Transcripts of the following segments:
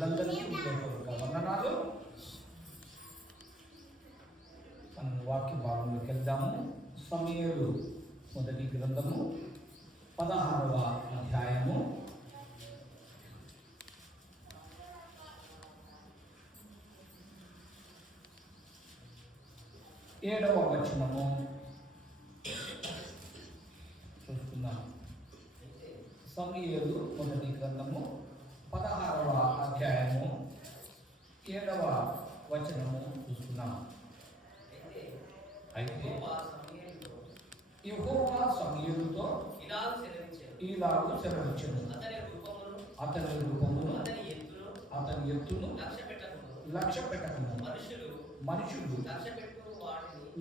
ప్రజలందరికీ వందనాలు. మనం వాక్య భాగంలోకి వెళ్దాము. సమూయేలు మొదటి గ్రంథము 16వ అధ్యాయము 7వ వచనము చూస్తున్నాము. సమూయేలు మొదటి గ్రంథము 16వ అధ్యాయము 7వ వచనము చూస్తున్నాము. అయితే యెహోవా సమూయేలుతో ఇలాగు సెలవిచ్చెను, అతని రూపమును అతని ఎత్తును లక్ష్య పెట్టకుము. మనుషులు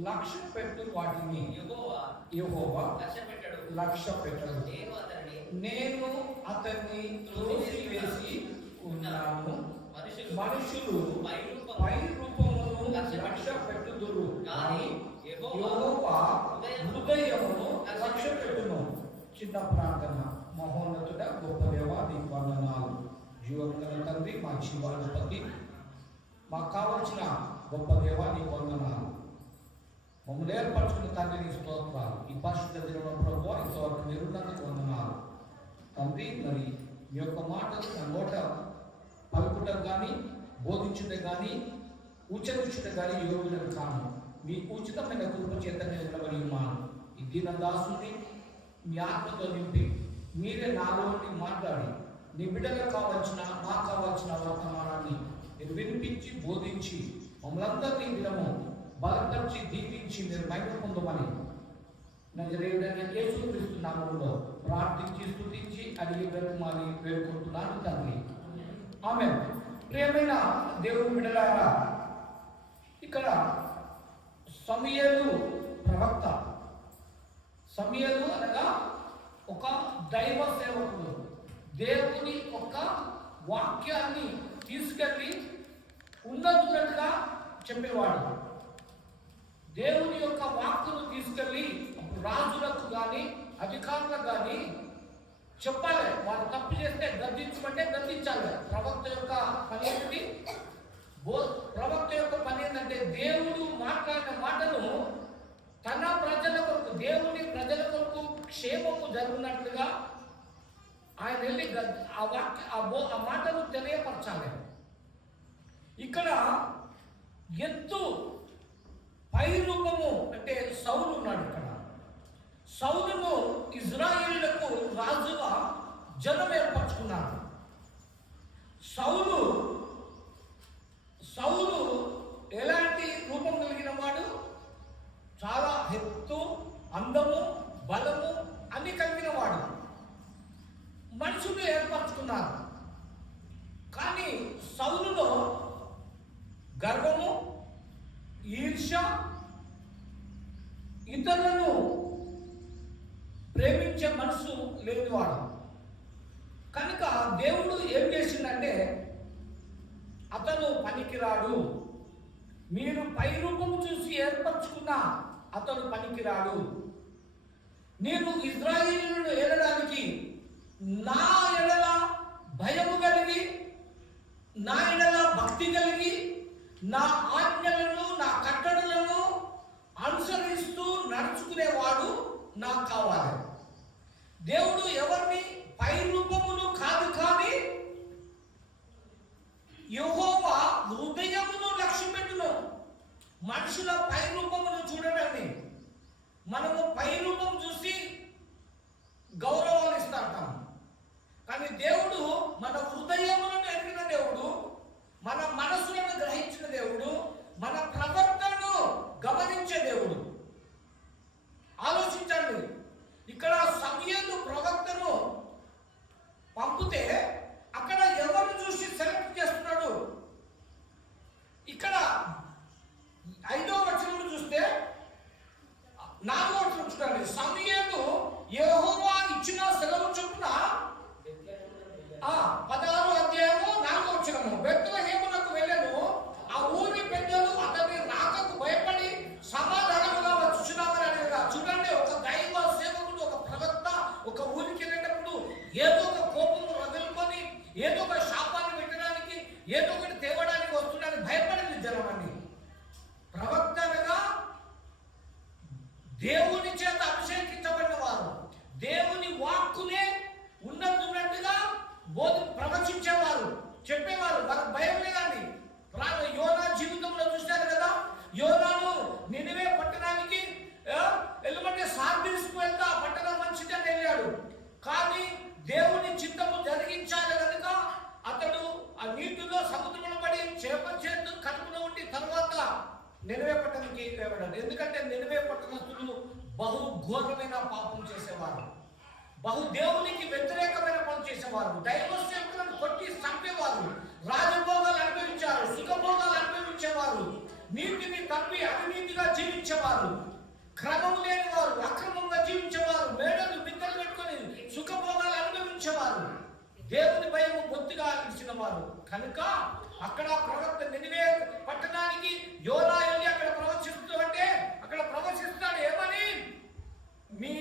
లక్ష్య పెట్టు వాటిని యెహోవా లక్ష్య పెట్టడు. నేను అతన్ని త్రోసివేసి ఉన్నాను. మనుషులు పై రూపమును లక్ష్య పెట్టుదురు, కానీ యెహోవా హృదయమును లక్ష్య పెట్టును. చిన్న ప్రార్థన. మహోన్నతుడ గొప్ప దేవ, నీకు వందనాలు. జీవముగల తండ్రి, మా జీవాధిపతి, మాకు కావలసిన గొప్ప దేవ, నీకు వందనాలు. మమ్మల్ని ఏర్పరచుకున్న తండ్రి, నీ స్తోత్రాలు. ఈ పరిశుద్ధ దినం ప్రభువా, ఇంతవరకు నిరున్నందుకు వందనాలు తండ్రి. మరి మీ యొక్క మాటలు నా నోట పలుకుటకు కానీ, బోధించుటకు కానీ, ఉచ్చరించుటకు కానీ యోగులను కాను. మీ ఉచితమైన కృప చేత నిలబడి ఉన్నాను. ఈ దీన దాసుని మీ ఆత్మతో నింపి మీరే నాలోని మాట్లాడి నీ బిడ్డగా కావాల్సిన, మాకు కావాల్సిన వర్తమానాన్ని మీరు వినిపించి బోధించి మమ్మల్ని అందరినీ దినము బలపరిచి దీవించి మీరు మహిమ పొందమని నజరేయుడైన యేసుక్రీస్తు నామములో ప్రార్థించి స్తుతించి అడిగి బ్రతిమాలి వేడుకుంటున్నాను తండ్రి, ఆమేన్. ప్రియమైన దేవుని బిడ్డలారా, ఇక్కడ సమూయేలు ప్రవక్త. సమూయేలు అనగా ఒక దైవ సేవకుడు. దేవుని ఒక వాక్యాన్ని తీసుకెళ్ళి ఉన్నట్టుగా చెప్పేవాడు. దేవుని యొక్క వాక్కును తీసుకెళ్ళి రాజులకు కానీ అధికారులకు కానీ చెప్పాలి. వాళ్ళు తప్పు చేస్తే గద్దించమంటే గద్దించాలి. ప్రవక్త యొక్క పని ఏంటి? ప్రవక్త యొక్క పని ఏంటంటే దేవుడు మాట్లాడిన మాటను తన ప్రజల కొరకు, దేవుని ప్రజల కొరకు క్షేమము జరుగునట్లుగా ఆయన వెళ్ళి ఆ మాటను తెలియపరచాలి. ఇక్కడ ఎత్తు పై రూపము అంటే సౌలు ఉన్నాడు. ఇక్కడ సౌలును ఇజ్రాయేలులకు రాజుగా జనం ఏర్పరచుకున్నారు. సౌలు ఎలాంటి రూపం కలిగిన వాడు? చాలా ఎత్తు, అందము, బలము అన్ని కలిగిన వాడు. మనుషులు ఏర్పరచుకున్నారు. కానీ సౌలులో గర్వము, ఈర్ష్య, ఇతరులను ప్రేమించే మనసు లేనివాడు. కనుక దేవుడు ఏం చేసిందంటే, అతను పనికిరాడు, మీరు పై రూపము చూసి ఏర్పరచుకున్న అతను పనికిరాడు, నేను ఇజ్రాయేలును ఏలడానికి నా ఎడల భయము కలిగి, నా ఎడల భక్తి కలిగి, నా ఆజ్ఞలను, నా కట్టడలను అనుసరిస్తూ నడుచుకునేవాడు నాకు కావాలి. దేవుడు ఎవరిని? పై రూపమును కాదు, కానీ యెహోవా హృదయమును లక్ష్య పెట్టును. మనుషుల పై రూపమును చూడడాన్ని మనము పై రూపం చూసి గౌరవాలు ఇస్తాం. కానీ దేవుడు మన హృదయములను ఎరిగిన దేవుడు, మన మనసులను గ్రహించిన దేవుడు, మన ప్రవర్తనను గమనించే దేవుడు. ఆలోచించండి. ఇక్కడ సమూయేలు ప్రవక్తను పంపితే అక్కడ ఎవరిని చూసి సెలెక్ట్ చేస్తున్నాడు? ఇక్కడ 5వ వచనంలో చూస్తే 4వ వచనం చూడండి. సమూయేలు యెహోవా ఇచ్చిన ఏదో ఒకటి తేవడానికి వస్తున్నాడని భయపడింది జనమని. ప్రవక్తలుగా దేవుని చేత అభిషేకించబడిన వారు దేవుని వాక్కునే ఉన్నట్టుగా ప్రవచించేవారు, చెప్పేవారు. వాళ్ళకి భయం లేదండి. యోనా జీవితంలో చూశారు కదా, యోనాను నినివే పట్టణానికి వెళ్ళమంటే సార్దీసుకు వెళ్తా ఆ పట్టణం మంచిదని వెళ్ళాడు. కానీ దేవుని చిత్తము జరిగించాలి కనుక అతడు ఆ నీటిలో సముద్రంలో పడి చేప చేతు కడుపులో ఉండి తర్వాత నినివే పట్టణానికి వెళ్ళాడు. ఎందుకంటే నినివే పట్టణస్తులు బహు ఘోరమైన పాపం చేసేవారు, బహు దేవునికి వ్యతిరేకమైన పనులు చేసేవారు, దైవ సేవకులను కొట్టి చంపేవారు, రాజభోగాలు అనుభవించారు, సుఖభోగాలు అనుభవించేవారు, నీతిని తప్పి అవినీతిగా జీవించేవారు, క్రమం లేని వారు, అక్రమంగా జీవించేవారు, మేడలు బిడ్డలు పెట్టుకొని సుఖభోగాలు అనుభవించేవారు, దేవుని భయము బొత్తిగా ఇచ్చిన వారు. కనుక అక్కడ ప్రవక్త నినివే పట్టణానికి యోనా వెళ్ళి అక్కడ ప్రవచిస్తూ అంటే అక్కడ ప్రవచిస్తాడు ఏమని, మీ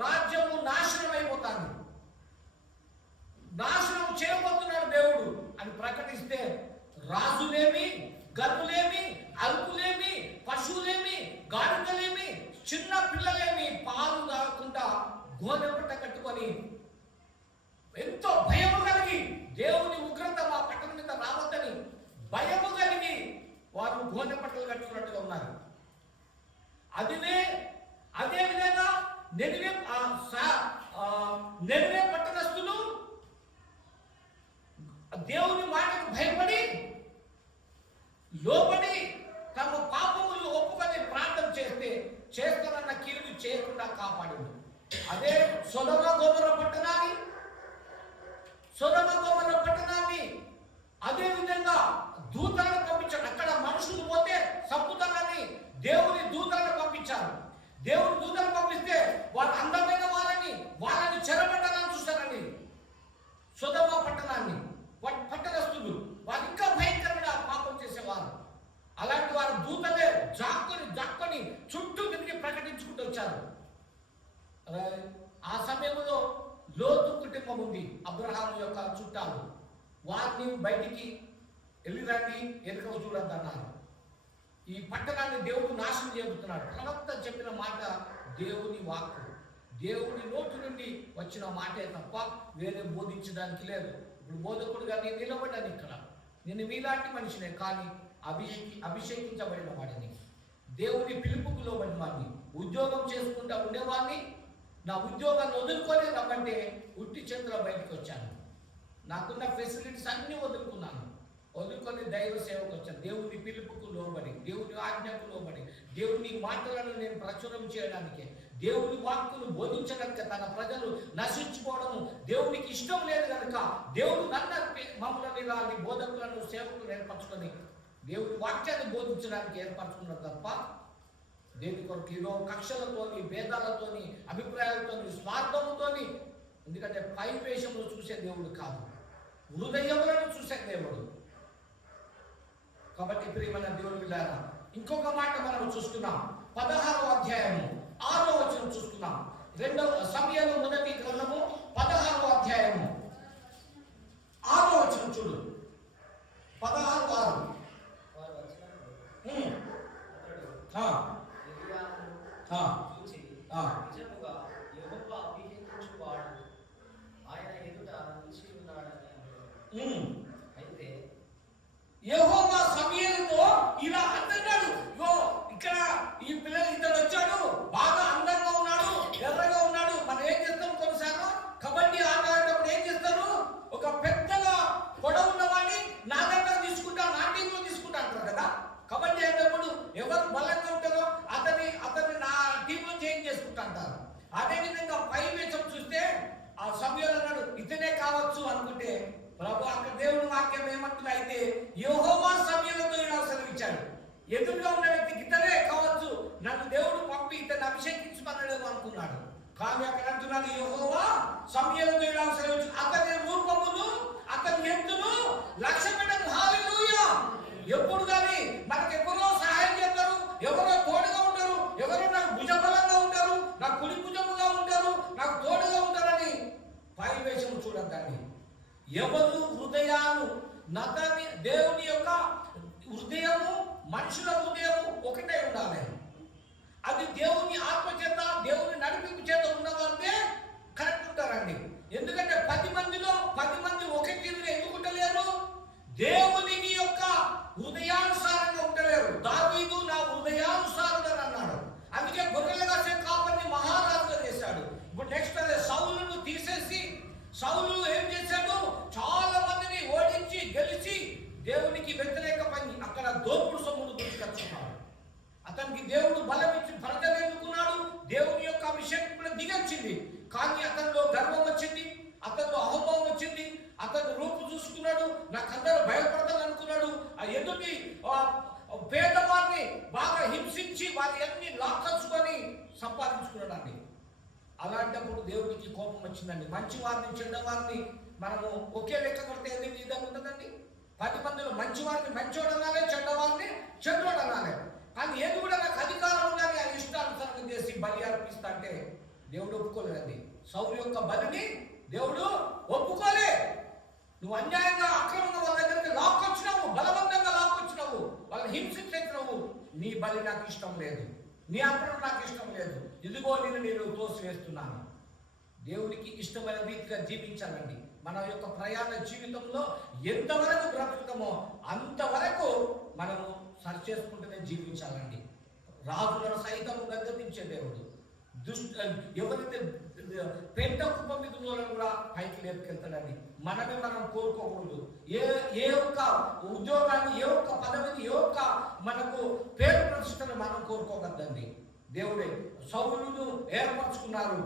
రాజ్యము నాశనం అయిపోతాను, నాశనం చేయబోతున్నాడు దేవుడు అని ప్రకటిస్తే రాజులేమి, గర్భులేమి, అరుపులేమి, పశువులేమి, గాడిదలేమి, చిన్న పిల్లలేమి పాలు తాగకుండా గోనెపట్ట కట్టుకొని ఎంతో భయము కలిగి దేవుని ఉగ్రత మా పట్టణం మీద రావద్దని భయము కలిగి వారు గోనెపట్టలు కట్టుకున్నట్టుగా ఉన్నారు. అదే విధంగా నినివే పట్టణస్తులు దేవుని మాటకు భయపడి లోబడి తమ పాపములు ఒప్పుకొని ప్రార్థన చేస్తే చేస్తానన్న కీడు చేయకుండా కాపాడింది. అదే సొదొమ గొమొర్రా పట్టణాన్ని అదే విధంగా దూతలను పంపించాడు. అక్కడ మనుషులు పోతే చంపుతానని దేవుని దూతలను పంపించారు. దేవుని దూతలను పంపిస్తే వారు అందమైన వాళ్ళని చెరబడ్డాలని చూస్తారని సొదొమ పట్టణాన్ని పట్టణస్తులు వారు ఇంకా భయంకరమైన పాపం చేసేవారు. అలాంటి వారు దూతలే జాక్కొని చుట్టూ తిరిగి ప్రకటించుకుంటూ వచ్చారు. ఆ సమయంలో లోతు కుటుంబం ఉంది, అబ్రహాము యొక్క చుట్టాలు. వారిని బయటికి వెళ్ళిరండి, వెనుకకు చూడద్దు అన్నారు. ఈ పట్టణాన్ని దేవుడు నాశనం చేస్తున్నాడు. ప్రవక్త చెప్పిన మాట దేవుని వాక్కు, దేవుని నోటి నుండి వచ్చిన మాటే తప్ప వేరే బోధించడానికి లేదు. ఇప్పుడు బోధకుడుగా నేను నిలబడ్డాను ఇక్కడ, నేను మీలాంటి మనిషినే, కానీ అభిషేకించబడిన వాడిని, దేవుని పిలుపుకు లోబడిన వాడిని, ఉద్యోగం చేసుకుంటా ఉండేవాడిని. నా ఉద్యోగాన్ని వదులుకొని రమ్మంటే ఉట్టి చేతుల బయటకు వచ్చాను. నాకున్న ఫెసిలిటీస్ అన్నీ వదులుకొని దైవ సేవకు వచ్చాను. దేవుని పిలుపుకు లోబడి, దేవుని ఆజ్ఞకు లోబడి, దేవుని మాటలను నేను ప్రచురం చేయడానికి, దేవుని వాక్కును బోధించడానికి, తన ప్రజలు నశించుకోవడము దేవునికి ఇష్టం లేదు కనుక దేవుడు మమ్మల్ని ఇలాంటి బోధకులను సేవకులను ఏర్పరచుకొని దేవుని వాక్యాన్ని బోధించడానికి ఏర్పరచుకున్నారు తప్ప దేని కొరకు ఈరో కక్షలతోని, భేదాలతోని, అభిప్రాయాలతోని, స్వార్థముతోని. ఎందుకంటే పై వేషములు చూసే దేవుడు కాదు, హృదయములను చూసే దేవుడు. కాబట్టి ప్రియమైన దేవుని బిడ్డలారా, ఇంకొక మాట మనం చూస్తున్నాం. 16వ అధ్యాయము 6వ వచనం చూస్తున్నాం. 2 సమూయేలు మొదటి గ్రంథము 16వ అధ్యాయము 6వ వచనం చూడు. 16:6. నిజముగా యెహోవా అభిషేకించువాడు ఆయన ఎదుట నిలిచి ఉన్నాడని. అయితే యెహోవా సమూయేలుతో ఇలా అంటున్నాడు, ఇక్కడ ఈ పిల్లలు ఇతడు వచ్చాడు, బాగా అందంగా ఉన్నాడు, ఎర్రగా ఉన్నాడు. మనం ఏం చేస్తాం, కొన్నిసార్లు కబడ్డీ ఆట ఆడేటప్పుడు ఏం చేస్తారు, ఒక పెద్దగా పొడవున్న వాడిని నా దగ్గర తీసుకుంటా, నా టీంలో తీసుకుంటా అంటారు కదా. కబడ్డీ ఆడేటప్పుడు ఎవరు బలంగా ఉంటారో అతన్ని నా టీంలో చేంజ్ చేసుకుంటా అంటారు. అదేవిధంగా పై వేషం చూస్తే ఆ సమయంలో అన్నాడు ఇతనే కావచ్చు అనుకుంటే, ప్రభు అక్కడ దేవుని వాక్యం ఏమంటుంది, అయితే యెహోవా సమూయేలుతో ఇలా సెలవిచ్చాడు, ఎదురుగా ఉన్న వ్యక్తికి ఇతనే కావచ్చు, నన్ను దేవుడు పంపి ఇతన్ని అభిషేకించమన్నాడు అనుకున్నాడు. కానీ అక్కడ అంటున్నాడు యెహోవా సమూయేలుతో ఇలా సెలవిచ్చు, అతని రూపమును అతని ఎత్తును లక్ష్యపెట్టను. హల్లెలూయా. ఎప్పుడు కానీ మనకు ఎవరో సహాయం చేస్తారు, ఎవరో తోడుగా ఉంటారు, ఎవరో నాకు భుజబలంగా ఉంటారు, నాకు కుడి భుజముగా ఉంటారు, నాకు తోడుగా ఉంటారని పై వేషము చూడద్దండి. ఎవరు హృదయాలు దేవుని యొక్క హృదయము మనుషుల హృదయము ఒకటే ఉండాలి. అది దేవుని ఆత్మ చేత దేవుని నడిపింపు చేత ఉన్నవారికే కరెక్ట్ ఉంటారండి. ఎందుకంటే 10 మందిలో 10 మంది ఒకే తీరుగా ఎందుకు ఉండలేరు? దేవునికి యొక్క హృదయానుసారంగా ఉండలేరు. దావీదు నా హృదయానుసారుడు అని అన్నాడు. అందుకే గొర్రెలు కాసే కాపరిని మహారాజుగా చేశాడు. ఇప్పుడు నెక్స్ట్ అదే సౌలును తీసేసి సౌలు ఏం చేశాడు? చాలా మందిని ఓడించి గెలిచి దేవునికి వ్యతిరేక పని అక్కడ దోపుడు సొమ్మును తీసుకొచ్చుకున్నాడు. అతనికి దేవుడు బలం ఇచ్చి ప్రజలు ఎన్నుకున్నాడు. దేవుని యొక్క అభిషేకం కూడా దిగొచ్చింది. కానీ అతనిలో గర్వం వచ్చింది, అతనిలో అహంభావం వచ్చింది. అతను రూపు చూసుకున్నాడు, నాకందరూ భయపడతాను అనుకున్నాడు. ఆ ఎదుటి పేదవారిని బాగా హింసించి వారి అన్ని లాక్కొచ్చుకొని సంపాదించుకున్నాడు అండి. అలాంటప్పుడు దేవునికి కోపం వచ్చిందండి. మంచి వారిని చెడ్డవారిని మనము ఒకే లెక్క కొడితే ఎన్ని విధంగా ఉంటుందండి? 10 మందిలో మంచి వారిని మంచోడు అనాలి, చెడ్డవారిని చెడ్డోడు అనాలి. కానీ ఏది కూడా నాకు అధికారం ఉందని ఆ ఇష్టానుసారం చేసి బలి అర్పిస్తా అంటే దేవుడు ఒప్పుకోలేదండి. సౌలు యొక్క బలిని దేవుడు ఒప్పుకోలే. నువ్వు అన్యాయంగా అక్రమంగా వాళ్ళ దగ్గరికి లాక్కొచ్చినావు, బలవంతంగా లాక్కొచ్చినావు, వాళ్ళని హింసించినావు. నీ బలి నాకు ఇష్టం లేదు, నీ అర్పణ నాకు ఇష్టం లేదు, ఇదిగో నేను తోసివేస్తున్నాను. దేవునికి ఇష్టమైన రీతిగా జీవించాలండి. మన యొక్క ప్రయాణ జీవితంలో ఎంతవరకు బ్రతుకుతామో అంతవరకు మనము సరి చేసుకుంటూనే జీవించాలండి. రాజులను సైతం గద్దెదించే దేవుడు ఎవరైతే పెద్ద కుప్పం మీద కూడా పైకి లేపుకెళ్తాడండి. మనం కోరుకోకూడదు. ఏ ఒక్క ఉద్యోగాన్ని, ఏ ఒక్క పదవిని, ఏ ఒక్క మనకు పేరు ప్రతిష్టను మనం కోరుకోకద్దండి. దేవుడే సౌలును ఏర్పరచుకున్నారు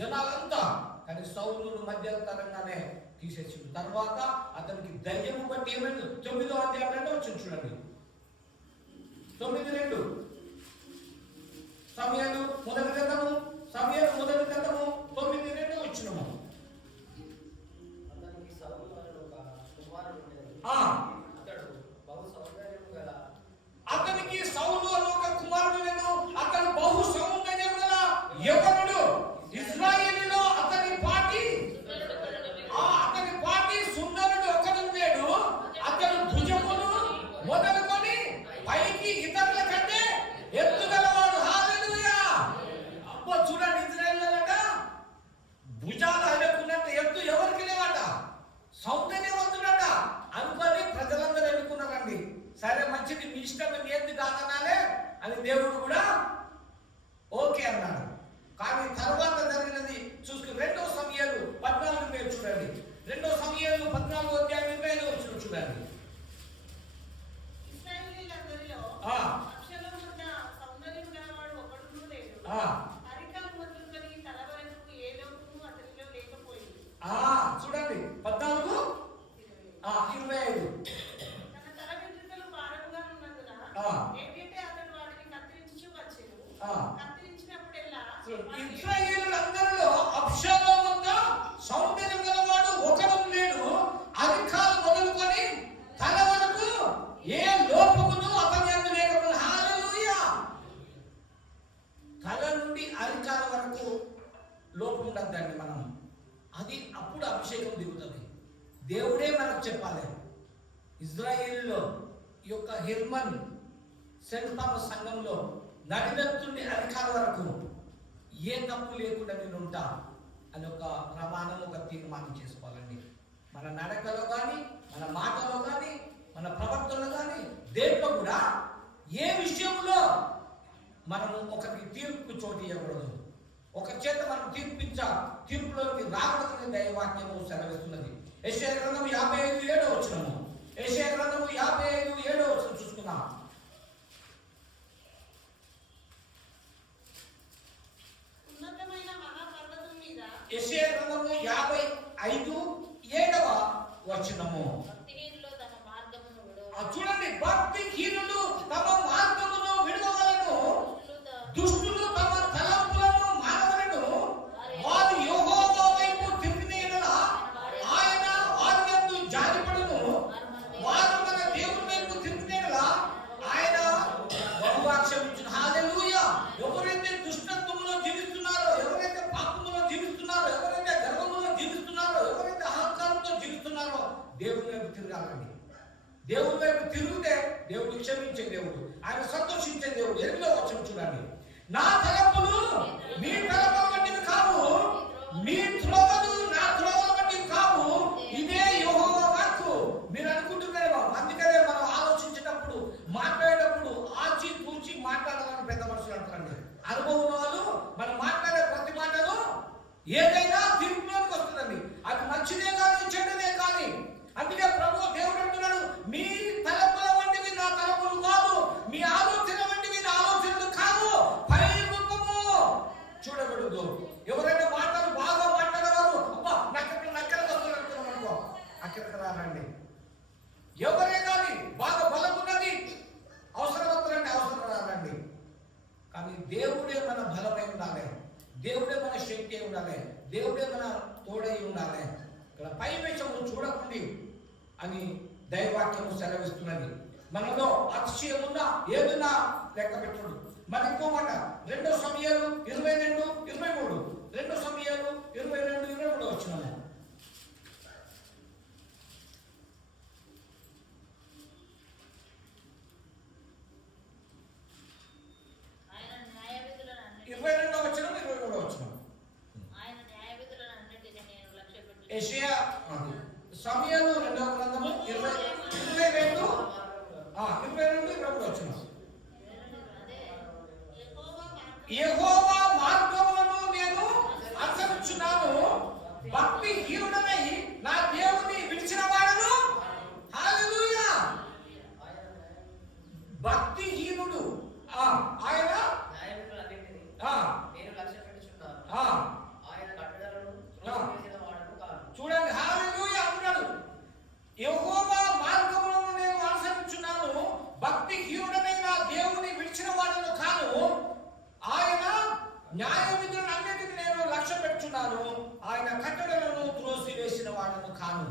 జనాలంతా, కానీ సౌలును మధ్యంతరంగానే తీసేసింది. తర్వాత అతనికి ధైర్యం బట్టి ఏమైంది? 9వ అధ్యాయంలో వచ్చింది చూడండి. 9:2 సమూయేలు మొదటి గ్రంథము 9:2 వచ్చినము. అతనికి సౌలు అనే ఒక కుమారుడు ఉండేది. అతడు బహు సౌందర్యము గల అతనికి సౌలు అనే ఒక కుమారుడు నేను అతను బహు సౌందర్యం గల యవనుడు. ఇశ్రాయేలులో అతని పాటి సుందరుడు ఒకడున్నాడు. అతను భుజమును మొదలుకొని పైకి ఇతరుల కంటే ఎత్తుగలవాడు. హల్లెలూయా. అబ్బో చూడండి, ఇశ్రాయేలులట భుజాలు ఆయనకున్నంత ఎత్తు ఎవరికి లేవట. సౌందర్యవంతుడట అనుకొని ప్రజలందరూ ఎన్నుకున్నారండి. సరే మంచిది, మీ ఇష్టం, ఏంది కాదనాలే అని దేవుడు కూడా ఓకే అన్నాడు. కానీ తర్వాత జరిగినది చూసుకుని 2వ సమూయేలు 14 చూడండి. 2వ సమూయేలు 14వ అధ్యాయం 20 వచ్చిన చూడండి. ఇశ్రాయేలీయులందరిలో అబ్షాలోము ఉన్న సౌందర్యం గలవాడు ఒకడునూ లేడు. అరికాలు మొదలుకొని తల వరకు ఏ లోపము అతనిలో లేకపోయింది. చూడండి 14:25. తన తల వెంట్రుకలు భారముగా ఉన్నందున ఏంటంటే అతడు వాటిని కత్తిరించుచూ వచ్చెను. కత్తిరించినప్పుడెల్లా ఇశ్రాయేలీయులందరిలో అబ్షాలోము అంత సౌందర్యం గలవాడు ఒకడు లేడు. అరికాలు మొదలుకొని తల వరకు ఏ లోపమును అతని యందు లేకపోయినా. హల్లెలూయా. తల నుండి అరికాల వరకు లోపం ఉండద్దండి మనం. అది అప్పుడు అభిషేకం దిగుతుంది. దేవుడే మనకు చెప్పాలి. ఇజ్రాయేలులో ఈ యొక్క హెర్మన్ సెంట్ థామస్ సంఘంలో నడినెత్తుండి అరికాల వరకు ఏ తప్పు లేకుండా నేను ఉంటా అని ఒక ప్రమాణం, ఒక తీర్మానం చేసుకోవాలండి. మన నడకలో కానీ, మన మాటలో కానీ, మన ప్రవర్తనలో కానీ, దేంట్లో కూడా ఏ విషయంలో మనము ఒకరికి తీర్పు చోటు ఇవ్వకూడదు. ఒక చేత మనం తీర్పులోకి రాకూడదని దైవవాక్యము సెలవిస్తున్నది. యెషయా గ్రంథము 55:7 వచనము. యెషయా గ్రంథము 55:7 వచనం చూసుకుందాం. ఉన్నతమైన మహాపర్వతం మీద యెషయా గ్రంథము 55:7 వచనము. చూడండి, భక్తిహీనులు తమ మార్గమును విడువవలెను, దుష్టులు తమ తలంపులను మానవలెను. వారు యెహోవా వైపు తిరిగిన యెడల ఆయన వారి యందు జాలిపడును. వారు మన దేవుని వైపు తిరిగిన యెడల ఆయన బహుగా క్షమించును. హల్లెలూయా. ఎవరైతే దుష్టత్వములో జీవిస్తున్నారో, ఎవరైతే పాపములో జీవిస్తున్నారో, ఎవరైతే గర్వములో జీవిస్తున్నారో, ఎవరైతే అహంకారంతో జీవిస్తున్నారో దేవుని వైపు తిరగాలండి. దేవుడి వైపు తిరిగితే దేవుడు క్షమించే దేవుడు, ఆయన సంతోషించే దేవుడు. 8వ వచనం చూడండి. నా తలపులు మీ తలపుల వంటివి కావు, మీ త్రోవలు నా త్రోవల వంటివి కావు, ఇదే యెహోవా వాక్కు. మీరు అనుకుంటున్నారేమో, అందుకనే మనం ఆలోచించేటప్పుడు మాట్లాడేటప్పుడు ఆచి పూచి మాట్లాడాలని పెద్ద మనుషులు అంటారండి. అనుభవం ఉన్న వాళ్ళు మనం మాట్లాడే ప్రతి మాటలు ఏదైనా తీర్పులోకి వస్తుందండి. అది మంచిదే కానీ చెడ్డదే కానీ. అందుకే ప్రభు దేవుడు అంటున్నాడు, మీ తలపుల వంటివి నా తలపులు కాదు, మీ ఆలోచన వంటివి నా ఆలోచనలు కాదు, పైరూపము చూడకూడదు. ఎవరైనా మాటలు బాగా మాట్లాడేవారు, అబ్బా నాకు నక్కలు వస్తున్నారు అనుకున్నాం అనుకో, అక్కడికి రానండి. ఎవరే కానీ బాగా బలమున్నది అవసరమవుతుందండి, అవసరం రానండి. కానీ దేవుడే మన బలమై ఉండాలి, దేవుడే మన శక్తి అయి ఉండాలి, దేవుడే మన తోడై ఉండాలి. ఇక్కడ పై విషయము చూడకండి అని దైవాక్యము సెలవిస్తున్నది. మనలో అతిశయమున్నా ఏదున్నా లెక్క పెట్టుడు. మరి ఇంకో మాట 2 సమూయేలు 22:23, 2 సమూయేలు 22:23 వచ్చినాము. యెషయా సమూయేలు 2వ గ్రంథము 22:23 వచ్చినాము. యెహోవా మార్గములను నేను అనుసరించున్నాను, భక్తి హీనుడనై నా దేవుని విడిచిన వాడను. హల్లెలూయా. భక్తి హీనుడు ఆయన న్యాయములన్నిటిని నేను లక్ష్యపెట్టుచున్నాను, ఆయన కట్టడలను త్రోసివేసిన వాడను కాను. చూడండి, హల్లెలూయా అంటున్నాడు. యెహోవా మార్గములను నేను అనుసరించున్నాను, భక్తి హీనుడనై నా దేవుని విడిచిన వాడను కాను, ఆయన న్యాయ విధులను అన్నిటిని నేను లక్ష్య పెట్టుచున్నాను, ఆయన కట్టడలను త్రోసివేసిన వాడను కాను.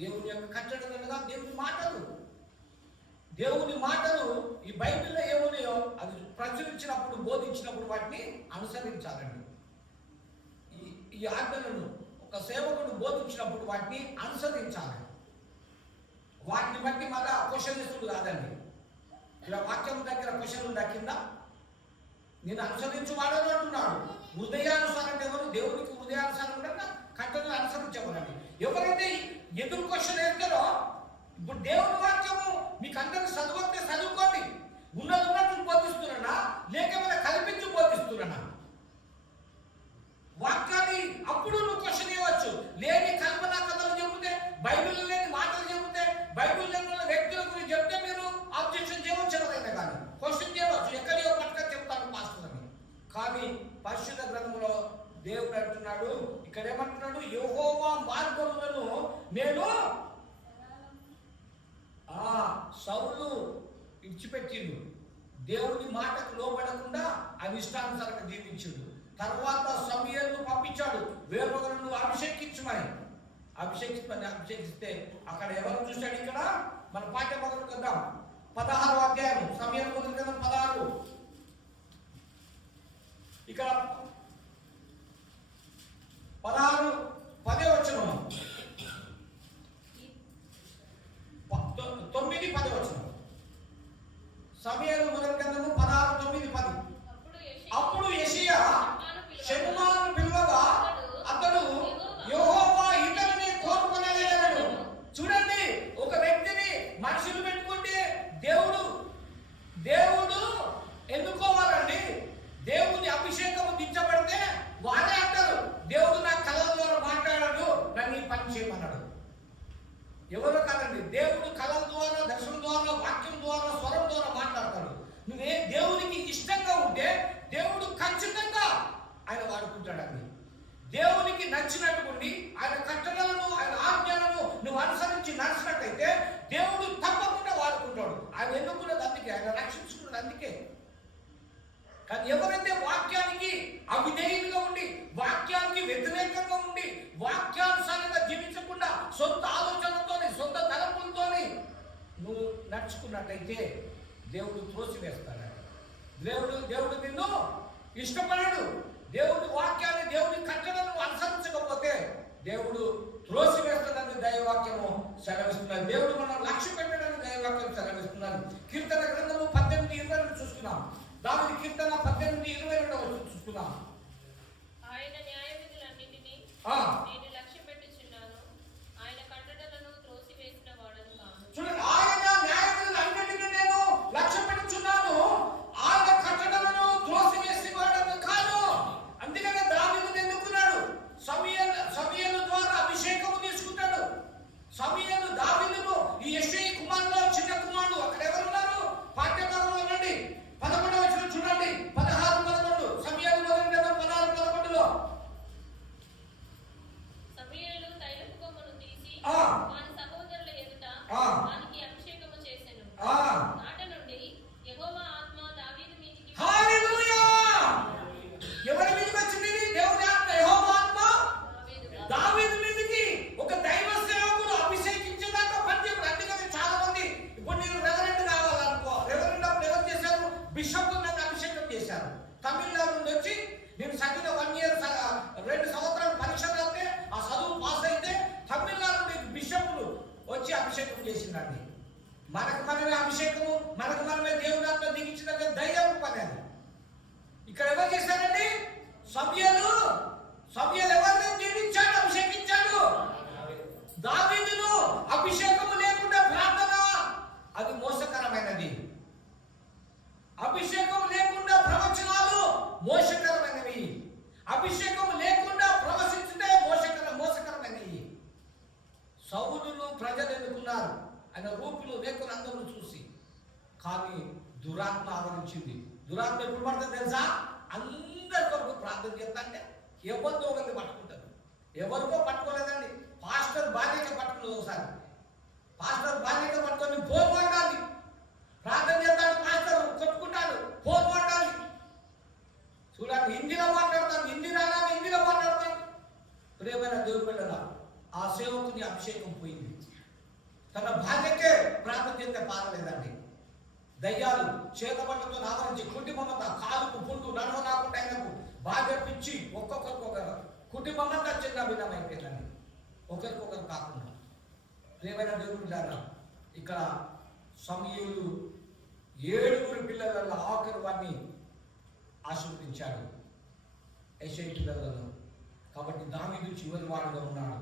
దేవుని యొక్క కట్టడలుగా దేవుని మాటలు, దేవుని మాటలు ఈ బైబిల్లో ఏమున్నాయో అది ప్రచురించినప్పుడు బోధించినప్పుడు వాటిని అనుసరించాలండి. ఈ ఆజ్ఞలను ఒక సేవకుడు బోధించినప్పుడు వాటిని అనుసరించాలి. వాటిని బట్టి మళ్ళా క్వశ్చన్ ఇస్తుడు కాదండి. ఇలా వాక్యం దగ్గర క్వశ్చన్ ఉందా కింద, నేను అనుసరించు వాడని అంటున్నాడు. హృదయానుసారం ఎవరు? దేవునికి హృదయానుసారం ఉండగా కట్టడలు అనుసరించమనండి. ఎవరైతే ఎదురు క్వశ్చన్ వేస్తారో, ఇప్పుడు దేవుని వాక్యము మీకు అందరికి చదువుతే చదువుకోండి, ఉన్నట్టు బోధిస్తున్నానా లేక మన కల్పించి బోధిస్తున్నానా? వాక్యాన్ని అప్పుడు నువ్వు క్వశ్చన్ ఇవ్వచ్చు. లేని కల్పన కథలు చెబితే, బైబిల్ లేని మాటలు చెబితే, బైబిల్ లేని వ్యక్తుల గురించి చెప్తే మీరు ఆబ్జెక్షన్ చేయవచ్చు. ఎవరైనా కానీ క్వశ్చన్ చేయవచ్చు, ఎక్కడో పట్టుక చెప్తాను మాస్టర్ని. కానీ పరిశుద్ధ గ్రంథంలో దేవుడు అంటున్నాడు, ఇక్కడ ఏమంటున్నాడు, యెహోవా మార్గములను నేను సౌలు విడిచిపెట్టిండు. దేవుని మాటకు లోబడకుండా ఆయన ఇష్టానుసారంగా జీవించుడు. తర్వాత సమూయేలును పంపించాడు, వేరొకరు అభిషేకించమని. అభిషేకిస్తే అక్కడ ఎవరు చూశాడు? ఇక్కడ మన పాఠ్య మొదలు కదా 16వ అధ్యాయం, సమూయేలు మొదలు కదా 16. ఇక్కడ 10వ వచనం, 9-10 వచనం. సమూయేలు మొదలు గ్రంథము 16:9-10. అప్పుడు యెషయా షమ్మాను పిలువగా అతడు యెహోవా ఇతనిని కోరుకొనలేదన్నాడు. చూడండి, ఒక వ్యక్తిని మనుషులు పెట్టుకుంటే దేవుడు ఎన్నుకోవాలండి. దేవుని అభిషేకం దించబడితే వారే అంటారు, దేవుడు నా కళల ద్వారా మాట్లాడాడు, నన్ను ఈ పని చేయమన్నాడు. ఎవరో కాదండి, దేవుడు కళల ద్వారా, దర్శనం ద్వారా, వాక్యం ద్వారా, స్వరం ద్వారా మాట్లాడతాడు. నువ్వే దేవునికి ఇష్టంగా ఉంటే దేవుడు ఖచ్చితంగా ఆయన వాడుకుంటాడండి. దేవునికి నచ్చినటువంటి ఆయన కట్టడలను, ఆయన ఆజ్ఞలను నువ్వు అనుసరించి నడిచినట్టయితే దేవుడు తప్పకుండా వాడుకుంటాడు. ఆయన ఎన్నుకున్నది అందుకే, ఆయన రక్షించుకున్నది అందుకే. కానీ ఎవరైతే వాక్యానికి అవిధేయులుగా ఉండి, వాక్యానికి వ్యతిరేకంగా ఉండి, వాక్యానుసారంగా జీవించకుండా సొంత ఆలోచనలతోని, సొంత తలంపులతోని నువ్వు నడుచుకున్నట్టయితే దేవుడు త్రోసివేస్తాడు. దేవుడు నిన్ను ఇష్టపడడు. దేవుడి వాక్యాన్ని, దేవుడి కట్టడలను అనుసరించకపోతే దేవుడు త్రోసివేస్తాడని దైవవాక్యము సెలవిస్తున్నది. దేవుడు మనం లక్ష్య పెట్టడానికి కీర్తన గ్రంథము 18:20 చూసుకున్నాం. దావీదు కీర్తన 18:22 చూసుకున్నాం. ఆయన న్యాయ విధులన్నిటినీ నేను లక్ష్య పెట్టుచున్నాను, ఆయన కట్టడలను త్రోసివేసిన వాడను కాను. చూడండి, ఆయన న్యాయ విధులన్నిటినీ నేను లక్ష్య పెట్టుచున్నాను, ఆయన కట్టడలను త్రోసివేసిన వాడను కాను. అందుకనే దావీదును ఎన్నుకున్నాడు. సమూయేలు ద్వారా అభిషేకము తీసుకుంటాడు. సమూయేలు దావీదును ఈ యెష్షయి కుమారులో చిన్న కుమారుడు. అక్కడ ఎవరున్నారు? పాఠ్యభాగంలో ఉండండి, 11వ వచనం చూడండి, 16-11. సమూయేలు మొదటి గ్రంథం 16-11లో సమూయేలు తైలపు కొమ్మను తీసి ఆ. వాని సహోదరుల ఎదుట ఆ. వానికి అభిషేకము చేసెను. ఆ. నాట నుండి యెహోవా ఆత్మ దావీదు మీదికి హల్లెలూయా! ఎవరి మీదకి వచ్చింది? దేవుని ఆత్మ, యెహోవా ఆత్మ దావీదు మీదకి. ఒక దైవ సేవకుడు అభిషేకించేదాకా పనిచేయడు. అందుకని చాలా మంది ఇప్పుడు నేను రెవరెండ్ కావాలనుకో, రెవరెండ్ అప్పుడు ఎవరు చేశారు? బిషప్ నన్ను అభిషేకం చేశారు. తమిళనాడు నుండి వచ్చి నేను చదివిన 1 ఇయర్ 2 సంవత్సరాలు పరీక్ష రాస్తే ఆ చదువు పాస్ అయితే తమిళనాడు నుండి బిషప్లు వచ్చి అభిషేకం చేసిందండి. మనకు మనమే అభిషేకము, మనకు మనమే దేవుని ఆత్మ దిగించినాక ధైర్యం పని అది. ఇక్కడ ఎవరు చేశారండి? సమూయేలు ఎవరిని దీవించాడు, అభిషేకించాడు? దావీదును. అభిషేకము లేకుండా ప్రార్థన అది మోసకరమైనది. అభిషేకం లేకుండా ప్రవచనాలు మోసకరమైనవి. అభిషేకం లేకుండా ప్రవచించితే మోసకరమైనవి. సౌలును ప్రజలు ఎన్నుకున్నారు ఆయన రూపులు రేకులు అందరూ చూసి, కానీ దురాత్మ ఆవరించింది. దురాత్మ ఎప్పుడు పడుతుంది తెలుసా? అందరి కొరకు ప్రార్థన చేస్తా అంటే ఎవరితో ఒకరిని పట్టుకుంటారు. ఎవరికో పట్టుకోలేదండి. పాస్టర్ భార్యకే పట్టుకున్నది. ఒకసారి పాస్టర్ భార్యకే పట్టుకొని ఫోన్ కొట్టాలి, ప్రార్థన చేస్తాడు. పాస్టర్ కొట్టుకుంటాడు, ఫోన్ కొట్టాలి. చూడండి, హిందీలో మాట్లాడతాను, హిందీలో మాట్లాడతాను. ప్రియమైన దేవుని బిడ్డలారా, ఆ సేవకుని అభిషేకం పోయింది. తన భార్యకే ప్రార్థన చేస్తే పారలేదండి. దయ్యాలు చేతబట్టతో ఆవరించి కుటుంబమంతా కాలుకు పుండు నడవ రాకుండా ఆయనకు భార్య పిచ్చి ఒక్కొక్కరు కుటుంబమంతా చిన్న విధం అయిపోయిందండి, ఒకరికొకరు కాకుండా. ప్రియమైన దేవుని బిడ్డలారా, ఇక్కడ సమూయేలు 7 పిల్లల ఆఖరు వారిని ఆశీర్వదించాడు యెష్షయి పిల్లలలో. కాబట్టి దావీదు చివరి వాడుగా ఉన్నాడు.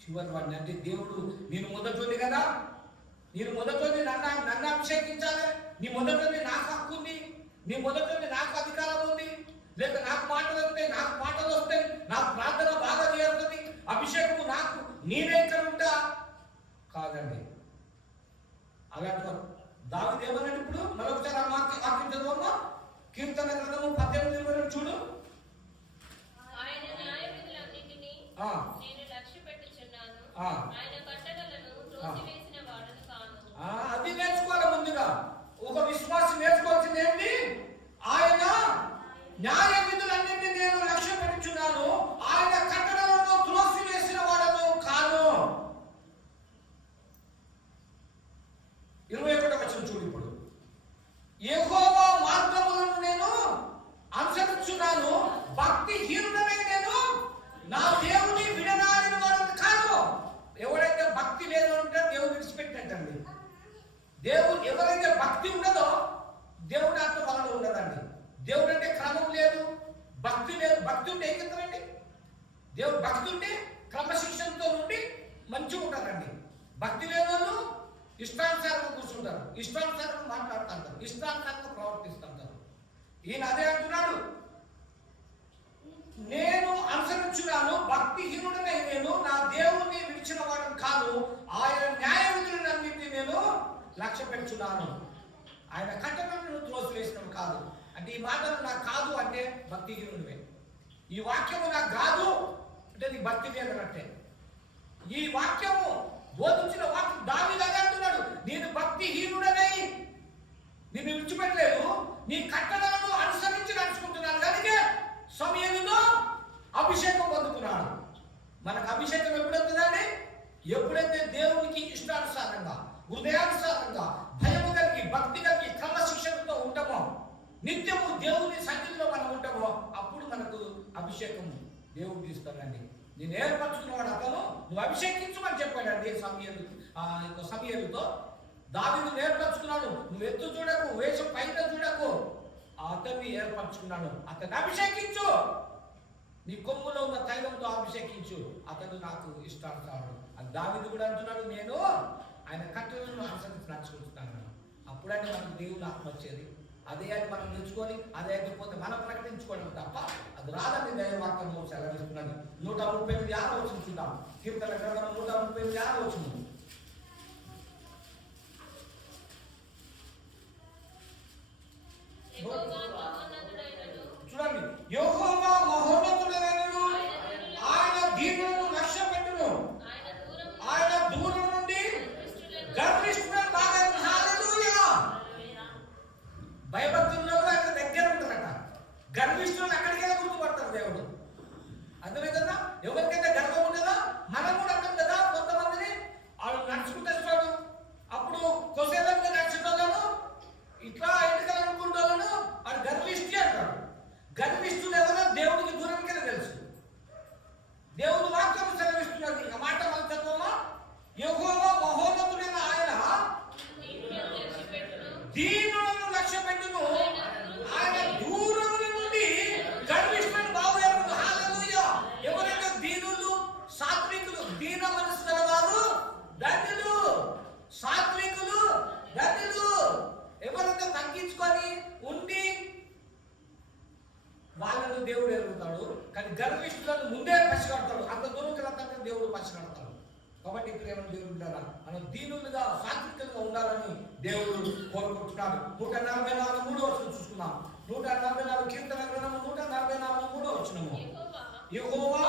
చివరి వాడిని అంటే దేవుడు నేను మొదటి కదా, నేను మొదటి నన్ను అభిషేకించాలి, నీ మొదటి నాకు హక్కు ఉంది, నీ మొదటి నాకు అధికారం ఉంది, లేక నాకు మాటలు వస్తాయి, నాకు పాటలు వస్తాయి, నాకు ప్రార్థన బాగా చేరుతుంది, అభిషేకము నాకు, నేనే ఇక్కడ ఉంటా కాదండి. అలాంటి దావీదు ఏమన్నాడు? ఇప్పుడు మరొకసారి ఆ వాక్యం చదవమ్మా. కీర్తన గ్రంథము 18:20 చూడు. ఆయన న్యాయ విధులన్నిటినీ ఆ. నేను లక్ష్య పెట్టుచున్నాను, ఆ. ఆయన కట్టడలను త్రోసివేసిన వాడను కాను. అది నేర్చుకోవాలి. ముందుగా ఒక విశ్వాసి నేర్చుకోవాల్సింది ఏంటి? ఆయన న్యాయ విధులన్నింటినీ నేను లక్ష్య పెట్టుచున్నాను, ఆయన కట్టడలను త్రోసివేసిన వాడను కాను. 21వ వచనం చూడు. ఇప్పుడు యెహోవా మార్గములను నేను అనుసరించున్నాను, భక్తిహీనుడనై నేను నా దేవుని విడనాడిన వాడను కాను. ఎవరైతే భక్తి లేదు అంటే దేవుడు విడిచిపెట్టినట్టండి. దేవుడు ఎవరైతే భక్తి ఉండదో దేవుడు ఆత్మ వాళ్ళలో ఉండదండి. దేవుడు అంటే క్రమం లేదు, భక్తి లేదు. భక్తి ఉంటే ఏం చెప్తారండి? దేవుడు భక్తి ఉంటే క్రమశిక్షణతో ఉండి మంచిగా ఉంటారండి. భక్తి లేని వాళ్ళు ఇష్టానుసారంగా కూర్చుంటారు, ఇష్టానుసారంగా మాట్లాడుతుంటారు, ఇష్టానుసారంగా ప్రవర్తిస్తుంటారు. ఈయన అదే అంటున్నాడు, నేను అనుసరించున్నాను, భక్తిహీనుడనే నేను నా దేవుని విడిచిన వాడను కాను, ఆయన న్యాయ విధులన్నింటినీ నేను లక్ష్య పెట్టుచున్నాను, ఆయన కట్టడలను త్రోసివేసినవి కాదు. అంటే ఈ మాటలు నాకు కాదు అంటే భక్తిహీనుడివే. ఈ వాక్యము నాకు కాదు అంటే నీ భక్తి లేదన్నట్టే. ఈ వాక్యము బోధించిన వాక్యం దావీదు అదే అంటున్నాడు, నేను భక్తిహీనుడనై నిన్ను విడిచిపెట్టలేదు, నీ కట్టడలను అనుసరించి నడుచుకుంటున్నాను. కనుక సమూయేలుతో అభిషేకం పొందుకున్నాడు. మనకు అభిషేకం ఎప్పుడు వస్తుందండి? ఎప్పుడైతే దేవునికి ఇష్టానుసారంగా, హృదయానుసారంగా, భయము కలిగి, భక్తి కలిగి, క్రమశిక్షణతో ఉంటామో, నిత్యము దేవుని సన్నిధిలో మనం ఉంటామో, అప్పుడు మనకు అభిషేకం దేవుడు తీస్తాడండి. నేను ఏర్పరచుకున్నవాడు అతను, నువ్వు అభిషేకించమని చెప్పాడండి సమూయేలుతో. దావీదు ఏర్పరచుకున్నాను. నువ్వు ఎత్తు చూడకు, వేషం పైన చూడకు, అతన్ని ఏర్పరచుకున్నాను. అతన్ని అభిషేకించు, నీ కొమ్ములో ఉన్న తైలంతో అభిషేకించు, అతడు నాకు ఇష్టానుసారుడు. అది దావీదు కూడా అంటున్నాడు, నేను ఆయన కట్టలను అనుసరించి నడుచుకుంటున్నాను. అప్పుడైనా మనకు దేవుని ఆత్మ వచ్చేది. అదే అని మనం తెచ్చుకొని అదే అయిపోతే మనం ప్రకటించుకోవడం తప్ప అది రాదని దైవవాక్యము సెలవిస్తున్నాను. 138 వచ్చిన చూద్దాం. కీర్తన గ్రంథం 138 వచ్చింది. చూడండి, యెహోవా మహోన్నతుడైనను, ఆయన దీనులను లక్ష్యపెట్టును, ఆయన దూరం నుండి గర్విష్ఠులను బాగా. హల్లెలూయా. భయభక్తుల్లో ఆయన దగ్గర ఉంటారట. గర్విష్ఠులను అక్కడికే గుర్తుపడతారు దేవుడు. అర్థమే కదా. ఎవరికైతే గర్వం ఉండదో మనం కూడా అంటాం కదా. కొంతమందిని వాళ్ళు నడుచుకుంటే చూడు, అప్పుడు కొసేదంగా నడుచుకోవాలను ఇట్లా ఎన్నికలు అనుకుంటాను, వాడు గర్విష్ఠి అంటాడు. గర్విష్ఠులు ఎవరో దేవుడికి దూరంగా తెలుసు. దేవుడు వాక్యం సెలవిస్తున్నది. ఆ మాట మనం చదువుమా. యెహోవా మహోన్నతుడైన ఆయన దీనులను లక్ష్యపెట్టును, ఆయన దూరం నుండి గర్విష్ఠులను బాగుపడను. హల్లెలూయా. ఎవరైతే దీనులు, సాత్వికులు, దీన మనసు గలవారు ధన్యులు. సాత్వికులు ధన్యులు. ఎవరైతే తగ్గించుకొని ఉండి వాళ్ళను దేవుడు ఎరుగుతాడు. కానీ గర్విష్ఠులను ముందే పసిగడతాడు. అంత దూరం వెళ్తాక దేవుడు పసిగడతాడు. కాబట్టి ఇక్కడ ఏమైనా దేవుడు ఉంటారా, మనం దీనులుగా సాత్వికంగా ఉండాలని దేవుడు కోరుకుంటున్నాడు. 144 చూసుకున్నాం. 144 కీర్తన గ్రంథం 144 వచ్చినము. యెహోవా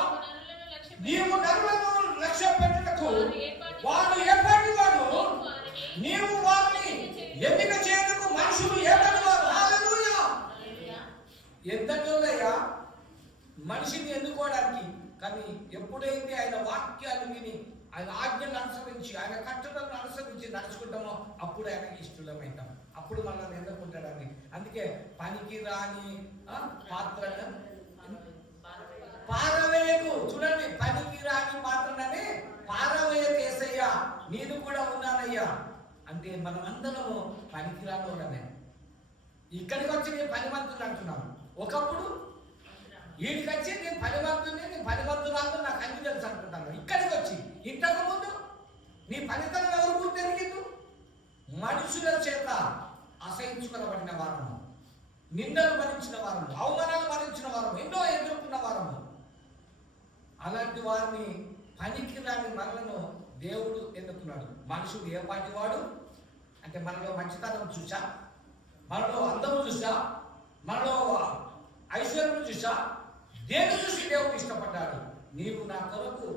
నీవు నరులను లక్ష్య పెట్టుటకు వాడు ఏపాటి వాడు, నీవు వారిని ఎన్నిక చేయటకు మనుషులు ఏపాటి వారు. హల్లెలూయా. ఎంతటోదయ్యా మనిషిని ఎన్నుకోవడానికి. కానీ ఎప్పుడైతే ఆయన వాక్యాన్ని విని ఆయన ఆజ్ఞలను అనుసరించి ఆయన కట్టడలను అనుసరించి నడుచుకుంటామో అప్పుడు ఆయనకి ఇష్టమైతాం. అప్పుడు మనల్ని ఎన్నుకుంటాడని. అందుకే పనికి రాని పాత్రను పారవేయకు. చూడండి, పనికి రాని పాత్రనని పారవేయకు యేసయ్యా, నేను కూడా ఉన్నానయ్యా అంటే మనం అందరము పనికి రాని వాళ్ళమే. ఇక్కడికి వచ్చి నేను పనిమంతుడు అంటున్నాను. ఒకప్పుడు వీడికి వచ్చి నేను పనిమంతురాలు నాకు అన్ని తెలుసు అనుకుంటాను. ఇక్కడికి వచ్చి ఇంతకు ముందు నీ పనితనం ఎవరు గుర్తెరిగింది? మనుషుల చేత అసహించుకునబడిన వారము, నిందలు భరించిన వారము, అవమానాలు భరించిన వారము, ఎన్నో ఎదుర్కొన్న వారము. అలాంటి వారిని పనికి రాని మనలను దేవుడు ఎన్నుకున్నాడు. మనుషుడు ఏ పాటి వాడు అంటే మనలో మంచితనం చూసా, మనలో అందము చూసా, మనలో ఐశ్వర్యం చూసా, దేని చూసి దేవుడు ఇష్టపడ్డాడు. నీవు నా కొరకు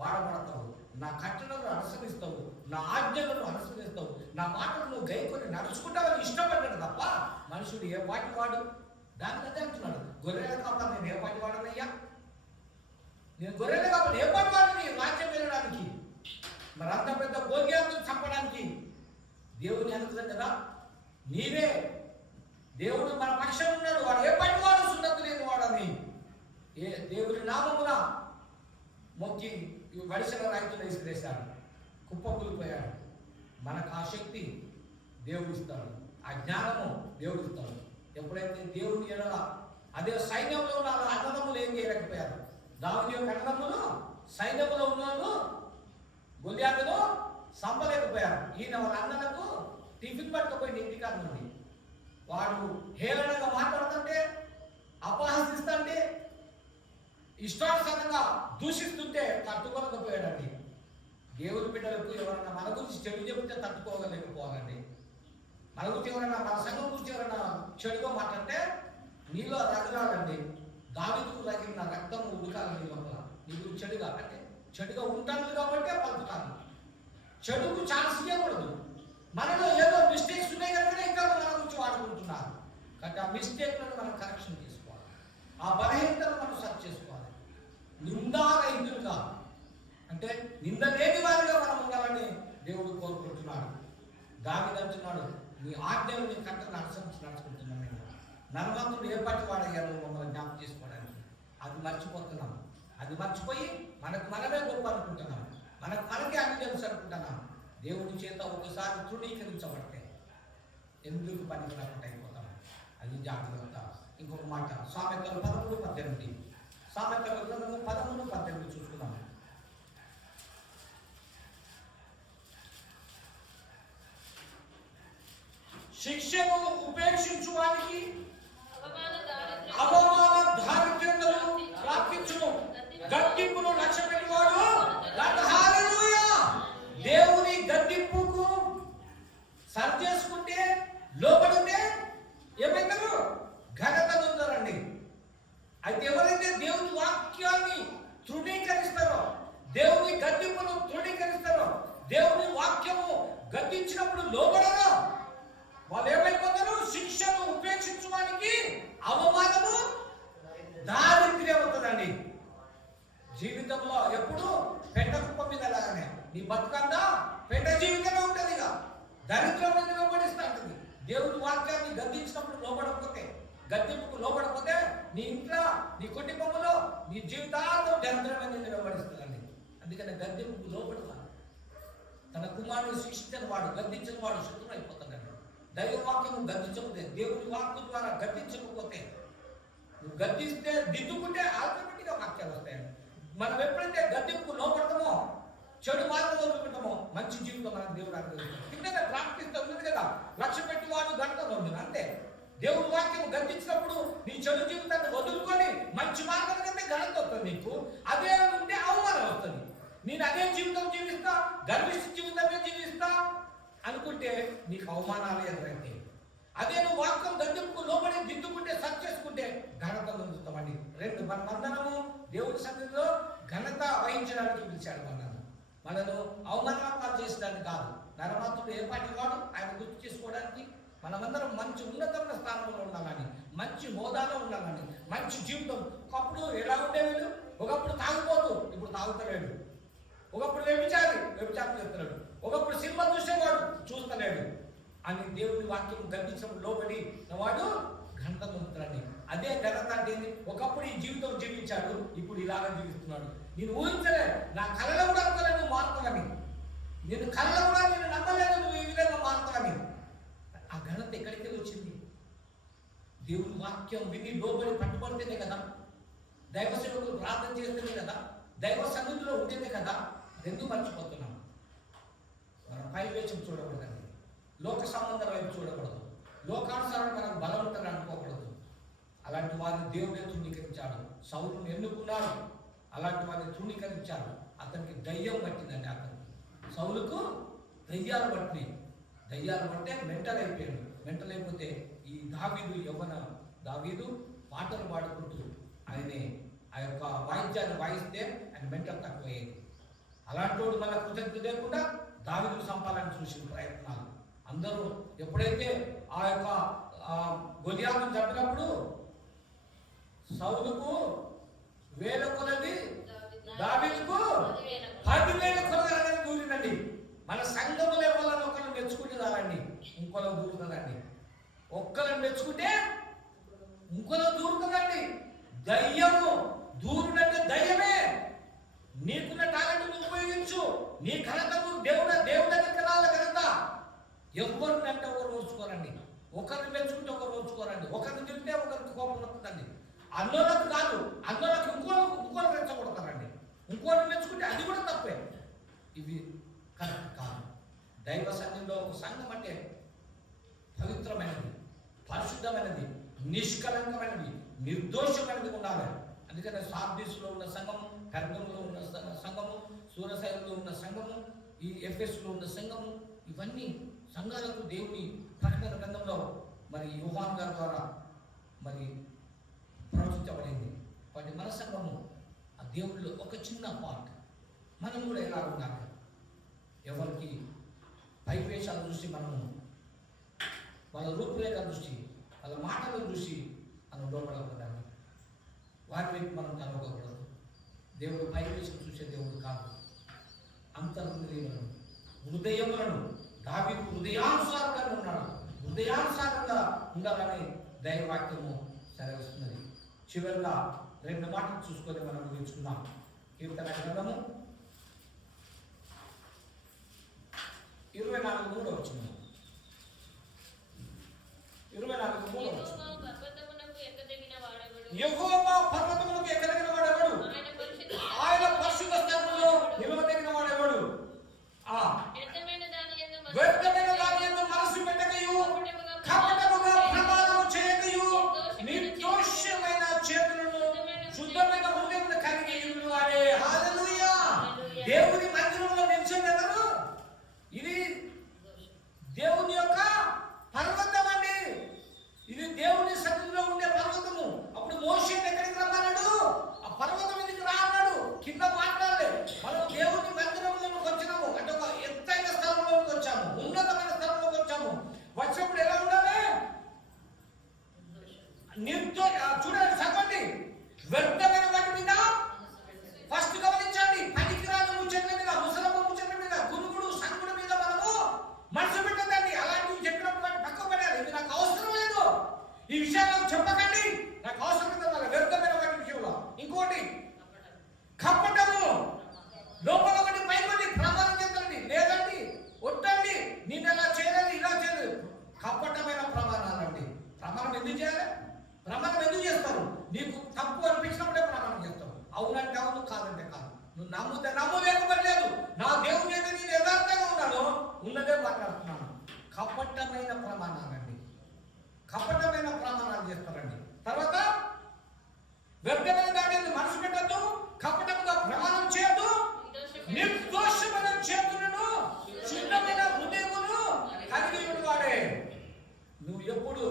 వాడబడతావు, నా కట్టడలను అనుసరిస్తావు, నా ఆజ్ఞలను అనుసరిస్తావు, నా మాటలు నువ్వు గైకొని నడుచుకుంటావని ఇష్టపడ్డాడు తప్ప మనుషుడు ఏ పాటి వాడు. దానికి అదే అంటున్నాడు, గొర్రెల కాపా నేను ఏ పాటి వాడనయ్యా, నేను గొర్రెల కాపా ఏ పాటి వాడిని రాజ్యం వెళ్ళడానికి, మరి అంత పెద్ద భోగ్యాలను చంపడానికి దేవుని అనుకున్నాం కదా. నీవే దేవుడు మన పక్షం ఉన్నాడు, వాడు ఏ పాటి వాడు, సున్నతి లేని వాడని ఏ దేవుని నామమున మొక్కి వడిసెల రైతులు వేసిరేశాడు, కుప్పకూలిపోయాడు. మనకు ఆ శక్తి దేవుడు ఇస్తాడు, ఆ జ్ఞానము దేవుడు ఇస్తాడు. ఎప్పుడైతే దేవుని ఎడల అదే సైన్యంలో ఉన్న అన్నదమ్ములు ఏం చేయలేకపోయారు. దావీదు యొక్క అన్నదమ్ములు సైన్యంలో ఉన్నాడు, గొల్యాతును సంపలేకపోయారు. ఈయన వాళ్ళ అన్నలకు టిఫిన్ పట్టుకుపోయి ఇంటికాడ ఉంది. వాడు హేళనగా మాట్లాడుతుంటే, అపహసిస్తుంటే, ఇష్టానుసారంగా దూషిస్తుంటే తట్టుకోలేకపోయాడండి. దేవుని బిడ్డలకు ఎవరన్నా మన గురించి చెడు చెబితే తట్టుకోగలేకపోవాలండి. మన గురించి ఎవరన్నా, మన సంఘం గురించి ఎవరన్నా చెడుగా మాట్లాడితే నీలో రగలాలండి. దావీదుకు రగిలిన రక్తం ఉడకాలి నీ లోపల. నీ గురించి చెడుగా అంటే చెడుగా ఉంటాను కాబట్టి పలుకుతాను. చెడుకు ఛాన్స్ ఇవ్వకూడదు. మనలో ఏదో మిస్టేక్స్ ఉన్నాయి కనుక ఇంకా మన గురించి వాడుకుంటున్నారు. కాబట్టి ఆ మిస్టేక్లను మనం కరెక్షన్ చేసుకోవాలి, ఆ బలహీనతను మనం సర్చ్ చేసుకోవాలి. నిందారహితులుగా అంటే నింద లేని వారిగా మనం ఉండాలని దేవుడు కోరుకుంటున్నాడు. దావీదు అంటున్నాడు, నీ ఆజ్ఞలు నీ కట్టలను అనుసరించి నడుచుకుంటున్నాను. నరమంతుడు ఏపాటి వాడయ్యాను మమ్మల్ని జ్ఞాపకం చేసుకోవడానికి. అది మర్చిపోతున్నాం. అది మర్చిపోయి మనకు మనమే గొప్ప అనుకుంటున్నాం, మనకు మనకే అన్ని తెలుసు అనుకుంటున్నాం. దేవుని చేత ఒకసారి తృణీకరించబడితే ఎందుకు పనికి రాకుండా అయిపోతాం. అది జాగ్రత్త. ఇంకొక మాట సామెతలు 13:18. సామెతల గ్రంథము 13:18 చూసుకున్నాం. శిక్షను ఉపేక్షించువానికి అవమాన దారిద్ర్యములు ప్రాప్తించును, గద్దింపును లక్ష్యపెట్టువాడు హల్లెలూయా. దేవుని గద్దింపుకు సరి చేసుకుంటే లోబడితే ఏమైతారు? ఘనత పొందుతారండి. అయితే ఎవరైతే దేవుని వాక్యాన్ని తృణీకరిస్తారో, దేవుని గద్దింపును తృణీకరిస్తారో, దేవుని వాక్యము గద్దించినప్పుడు లోబడరో వాళ్ళు ఏమైపోతారు? శిక్షను ఉపేక్షించడానికి అవమానము దారిద్ర్యం అవుతుందండి. జీవితంలో ఎప్పుడు పెంట కుప్ప మీద లాగానే నీ బతుకంతా పెంట జీవితమే ఉంటుంది. ఇక దరిద్రం నుండి వెంబడిస్తూ ఉంటుంది. దేవుని వాక్యాన్ని గద్దించినప్పుడు లోబడకపోతే, గద్దింపుకు లోబడకపోతే నీ ఇంట్లో, నీ కుటుంబంలో, నీ జీవితాంతం దరిద్రం అనేది వెంబడిస్తుందండి. అందుకని గద్దింపుకు లోబడతాను. తన కుమారుని శిక్షించిన వాడు, గద్దించిన వాడు శత్రువు అయిపోతాడండి. దైవవాక్యము గద్దించకపోతే, దేవుని వాక్యం ద్వారా గద్దించకపోతే, నువ్వు గద్దిస్తే దిద్దుకుంటే ఆటోమేటిక్గా వాక్యాలు వస్తాయండి. మనం ఎప్పుడైతే గద్దింపుకు లోపడతామో, చెడు మార్గంలో వదులుకుంటామో మంచి జీవితం మనకు దేవుడు అనుగ్రహిస్తాడు. కింద ప్రాప్తిస్తూ ఉంది కదా, లక్ష్య పెట్టి వాడు గంటలో ఉంది. అంతే. దేవుని వాక్యం గద్దించినప్పుడు నీ చెడు జీవితాన్ని వదులుకొని మంచి మార్గం కంటే ఘనత వస్తుంది నీకు. అదే ఉంటే అవమానం వస్తుంది. నేను అదే జీవితం జీవిస్తా, గర్విష్ఠ జీవితమే జీవిస్తా అనుకుంటే నీకు అవమానాలు ఎదురైతాయి. అదే నువ్వు వాక్యం గద్దింపుకు లోబడి దిద్దుకుంటే, సరి చేసుకుంటే ఘనత పొందుతామండి. రెండు, మన బంధనము దేవుని సన్నిధిలో ఘనత వహించడానికి పిలిచాడు. మనను అవమానాలు చేసడానికి కాదు. నరమాత్రుడు ఏ పాటి వాడు ఆయన గుర్తు చేసుకోవడానికి. మనమందరం మంచి ఉన్నతమైన స్థానంలో ఉండాలని, మంచి హోదాలో ఉండాలని, మంచి జీవితం. ఒకప్పుడు ఎలా ఉండేవాడు? ఒకప్పుడు తాగుపోతూ, ఇప్పుడు తాగుతలేడు. ఒకప్పుడు వ్యభిచారం చేస్తున్నాడు. ఒకప్పుడు సినిమా చూసేవాడు, చూస్తలేడు. అని దేవుని వాక్యం గద్దించడం లోబడి వాడు ఘనత పొందుతాడు. అదే ఘనత అంటే ఒకప్పుడు ఈ జీవితం జీవించాడు, ఇప్పుడు ఇలాగా జీవిస్తున్నాడు. నేను ఊహించలే, నా కళలో కూడా అనుకోలేదు నువ్వు మారుతావని. నేను కళలో కూడా నేను నమ్మలేదు నువ్వు ఈ విధంగా మారుతావని. ఆ ఘనత ఎక్కడికి వచ్చింది? దేవుని వాక్యం విని లోబడి పట్టుబడితేనే కదా, దైవ సేవకులు ప్రార్థన చేస్తేనే కదా, దైవ సన్నిధిలో ఉంటేనే కదా. ఎందుకు మర్చిపోతున్నాం? మనం పై వేషం చూడకూడదండి, లోక సంబంధం వైపు చూడకూడదు, లోకానుసారం మనకు బలం ఉంటుందని అనుకోకూడదు. అలాంటి వారిని దేవుడే తృణీకరించాడు. సౌలును ఎన్నుకున్నాడు, అలాంటి వారిని తృణీకరించాడు. అతనికి దయ్యం పట్టిందండి. అతనికి సౌలుకు దయ్యాలు పట్టే మెంటల్ అయిపోయాడు. మెంటల్ అయిపోతే ఈ దావీదు పాటలు పాడుకుంటూ ఆయనే ఆ యొక్క వాయిద్యాన్ని వాయిస్తే ఆయన మెంటల్ తక్కువయ్యేది. అలాంటి వాడు మళ్ళీ కృతజ్ఞత లేకుండా దావీదును చంపాలని చూసిన ప్రయత్నాలు. అందరూ ఎప్పుడైతే ఆ యొక్క గొలియాతును చంపినప్పుడు సౌలుకు 1000 కొలది, దావీదుకు 10,000 కొలది దూరిందండి. మన సంఘము లేవాలని ఒకరిని మెచ్చుకుంటే చాలండి, ఇంకోలో దూరుతుందండి. ఒక్కరిని మెచ్చుకుంటే ఇంకోలో దూరుతుందండి. దయ్యము దూరుడంటే దయ్యమే. నీకున్న టాలెంట్ ఉపయోగించు, నీ ఘనతను దేవుడు దగ్గరికి రావాలి. ఘనత ఎవరిని అంటే ఒకరు ఓర్చుకోరండి, ఒకరిని మెచ్చుకుంటే ఒకరు ఓర్చుకోరండి, ఒకరిని తింటే ఒకరికి కోపం వస్తుందండి. అన్నోళ్ళకు కాదు, అన్నోళ్ళకు ఇంకోళ్ళు రెచ్చగొడతారండి. ఇంకోళ్ళు మెచ్చుకుంటే అది కూడా తప్పే. ఇవి కరెక్ట్ కాదు. దైవ సన్నిధిలో ఒక సంఘం అంటే పవిత్రమైనది, పరిశుద్ధమైనది, నిష్కలంకమైనది, నిర్దోషమైనది ఉండాలి. అందుకని సార్దీస్లో ఉన్న సంఘము, పెర్గములో ఉన్న సంఘము, సూరశైలంలో ఉన్న సంఘము, ఈ ఎఫెస్లో ఉన్న సంఘము, ఇవన్నీ సంఘాలకు దేవుని ప్రకటన గ్రంథంలో మరి యోహాను గారి ద్వారా మరి ప్రవచించబడింది. వాటి మన సంఘము ఆ దేవుడిలో ఒక చిన్న పార్ట్. మనం కూడా ఎలా ఉండాలి? ఎవరికి పైవేషాల దృష్టి, మనము వాళ్ళ రూపురేఖ దృష్టి, వాళ్ళ మాటల దృష్టి మనం లోపడకూడదు. వారి వైపు మనం కలవకూడదు. దేవుడు పైవేషం చూసే దేవుడు కాదు. అంతర్హృదయములను, హృదయములను దావీదు హృదయానుసారంగా ఉన్నాడు. హృదయానుసారంగా ఉండాలని దైవవాక్యము సెలవిస్తున్నది. చివరిగా 2 మాటలు చూసుకొని మనం ముగించుకుందాం. కీర్తన గ్రంథము 24:3 వచ్చింది. 24:3 వచ్చింది. యెహోవా పర్వతమునకు ఎక్కదగిన వాడెవడు? ఆయన పరిశుద్ధ స్థలములో నిలవదగిన వాడెవడు? వ్యర్థమైన దాని యందు మనసు పెట్టకయు, కపటముగా ప్రమాణము చేయకయు, నిర్దోషమైన చేతులను శుద్ధమైన హృదయమును కలిగి ఉన్నవాడే. హల్లెలూయా. దేవుని మందిరంలో నిలిచేది ఎవరు? ఇది దేవుని యొక్క పర్వతం అండి. ఇది దేవుని సన్నిధిలో ఉండే పర్వతము. అప్పుడు మోషేని ఎక్కడికి రమ్మన్నాడు? ఆ పర్వతం మీదకి రా అన్నాడు. కింద మాట్లాడలే. మనం దేవుని మందిరంలోకి వచ్చినాము అంటే ఒక ఎత్తైన స్థలంలోకి వచ్చాము, ఉన్నతమైన స్థలంలోకి వచ్చాము. వచ్చినప్పుడు ఎలా ఉండాలి? చూడండి, చదవండి. వ్యర్థమైన వాటి మీద ఫస్ట్ గమనించండి. పనికిరాని ముచ్చట్ల మీద, ముసలమ్మ ముచ్చట్ల మీద, గురుగుడు సంగుడు మీద మనము మనసు పెట్టదండి. అలాంటివి చెప్పినప్పుడు వాటిని పక్కకు పడాలి. ఇది నాకు అవసరం లేదు, ఈ విషయాలు నాకు చెప్పకండి, నాకు అవసరం లేదు. వ్యర్థమైన వాటి విషయంలో. ఇంకోటి కపటము, లోపల ఒకటి పైకి ప్రమాణం చేద్దండి, లేదండి వద్దండి, నేను ఎలా చేయలేదు, ఇలా చేయలేదు. కపటమైన ప్రమాణాలండి. ప్రమాణం ఎందుకు చేయాలి? ప్రమాణం ఎందుకు చేస్తారు? నీకు తప్పు అనిపించినప్పుడే ప్రమాణం చేస్తావు. అవునంటే అవును, కాదంటే కాదు. నువ్వు నమ్ముతే నమ్ము, లేకపోతే లేదు. నా దేవుని అయితే నేను యథార్థంగా ఉన్నాను, ఉన్నదే మాట్లాడుతున్నాను. కపటమైన ప్రమాణాలండి. కపటమైన ప్రమాణాలు చేస్తారండి. తర్వాత వ్యర్థమైన దాని మనసు పెట్టద్దు, కపటంగా ప్రమాణం చేయద్దు, నిర్దోషమైన చేతులను శుద్ధమైన హృదయమును కలిగి ఉన్నవాడే. నువ్వు ఎప్పుడు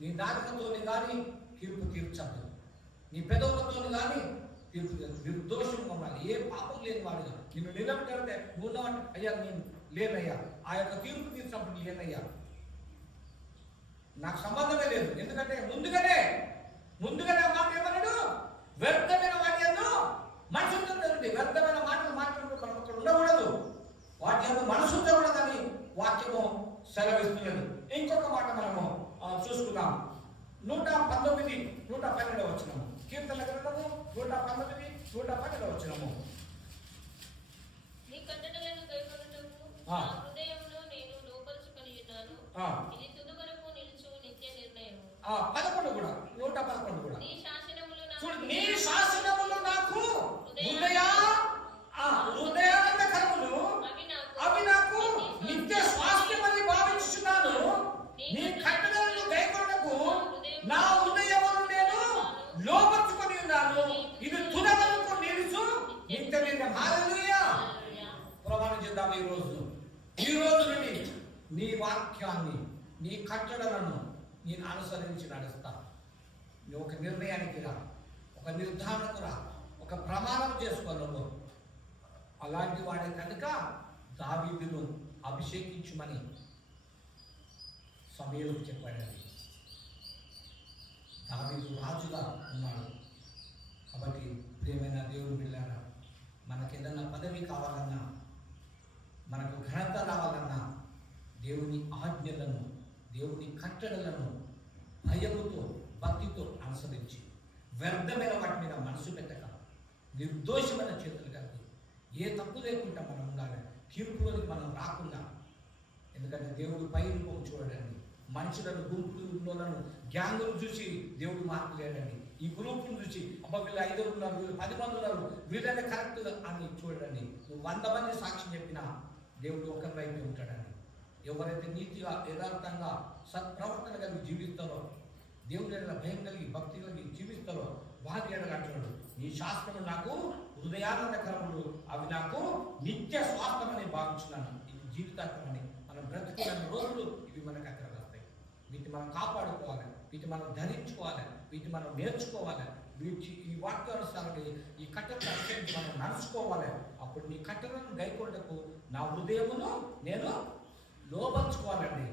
నీ నాలుకతోని కానీ తీర్పు తీర్చద్దు, నీ పెదవులతో కానీ తీర్పు తీర్చు. నిర్దోషంగా ఉండాలి, ఏ పాపం లేని వాడుగా. నిన్ను నిలబెట్టాలంటే నువ్వు ఉన్నావంటే అయ్యా నేను లేనయ్యా, ఆ యొక్క తీర్పు తీర్చినప్పుడు లేనయ్యా, నాకు సంబంధమే లేదు. ఎందుకంటే ముందుగానే మాట ఏమన్నాడు? వ్యర్థమైన వాటి యందు మనసు ఉంటుందండి. వ్యర్థమైన మాటలు మాట్లాడుతూ అక్కడ ఉండకూడదు, వాటి యందు మనసు ఉండకూడదని వాక్యము సెలవిస్తున్నది. ఇంకొక మాట మనము చూసుకుందాం. 119, 112 వచనము. కీర్తన గ్రంథము 119, 112 వచనము. నీ కట్టడలను గైకొనుటకు నా హృదయమును నేను లోపరుచుకొనియున్నాను. ఇది తుదవరకు నిలుచు నిత్య నిర్ణయము. 11 కూడా, 111 కూడా. నీ శాసనములు నాకు హృదయానందకరములు, అవి నాకు నిత్య స్వాస్థ్యమని భావించుచున్నాను. నీ కట్టడలను గైకొనుటకు నా హృదయమును నేను లోపరుచుకొని ఉన్నాను. ఇది తుదవరకు నిలుచు నిత్య నిర్ణయం. హల్లెలూయా. ప్రమాణం చేద్దాం. ఈ రోజు నుండి నీ వాక్యాన్ని, నీ కట్టడలను నేను అనుసరించి నడుస్తా. నువ్వు ఒక నిర్ణయానికి రా, ఒక నిర్ధారణకు రా, ఒక ప్రమాణం చేసుకోను. అలాంటి వాడే కనుక దావీదును అభిషేకించుమని సమూయేలుకు చెప్పాడు. దావీదు రాజుగా ఉన్నాడు. కాబట్టి ప్రియమైన దేవుని బిడ్డలారా, మనకి ఏదన్నా పదవి కావాలన్నా, మనకు ఘనత రావాలన్నా దేవుని ఆజ్ఞలను, దేవుని కట్టడలను భయముతో, భక్తితో అనుసరించి వ్యర్థమైన వాటి మీద మనసు పెట్టక నిర్దోషమైన చేతులు కలిగి ఏ తప్పు లేకుండా మనం ఉండాలి. తీర్పులోకి మనం రాకుండా. ఎందుకంటే దేవుడు పై రూపం చూడండి. మనుషులను, గుంపులను, గ్యాంగులు చూసి దేవుడు మార్పు లేడండి. ఈ గ్రూపును చూసి అబ్బా వీళ్ళు 5 ఉన్నారు, వీళ్ళు 10 మంది ఉన్నారు, వీళ్ళనే కరెక్ట్ అని చూడండి. నువ్వు 100 మంది సాక్ష్యం చెప్పినా దేవుడు ఒకరి వైపు ఉంటాడండి. ఎవరైతే నీతిగా, యథార్థంగా, సత్ప్రవర్తన కలిగి జీవిస్తారో, దేవుని ఎడల భయం కలిగి, భక్తి కలిగి జీవిస్తారో వారి ఎడల అంటున్నాడు, నీ శాస్త్రము నాకు హృదయానందకరములు, అవి నాకు నిత్య స్వాస్థ్యమని భావించున్నాను. ఇది జీవితాంతమని మనం బ్రతుకున్న రోజులు ఇవి మనకు అక్కడ వస్తాయి. వీటిని మనం కాపాడుకోవాలి, వీటిని మనం ధరించుకోవాలి, వీటిని మనం నేర్చుకోవాలి. ఈ వాక్యానుసారంగా ఈ కట్టెలను అనుసరించి మనం నడుచుకోవాలి. అప్పుడు నీ కట్టెలను గైకొండకు నా హృదయమును నేను లోపరుచుకోవాలండి.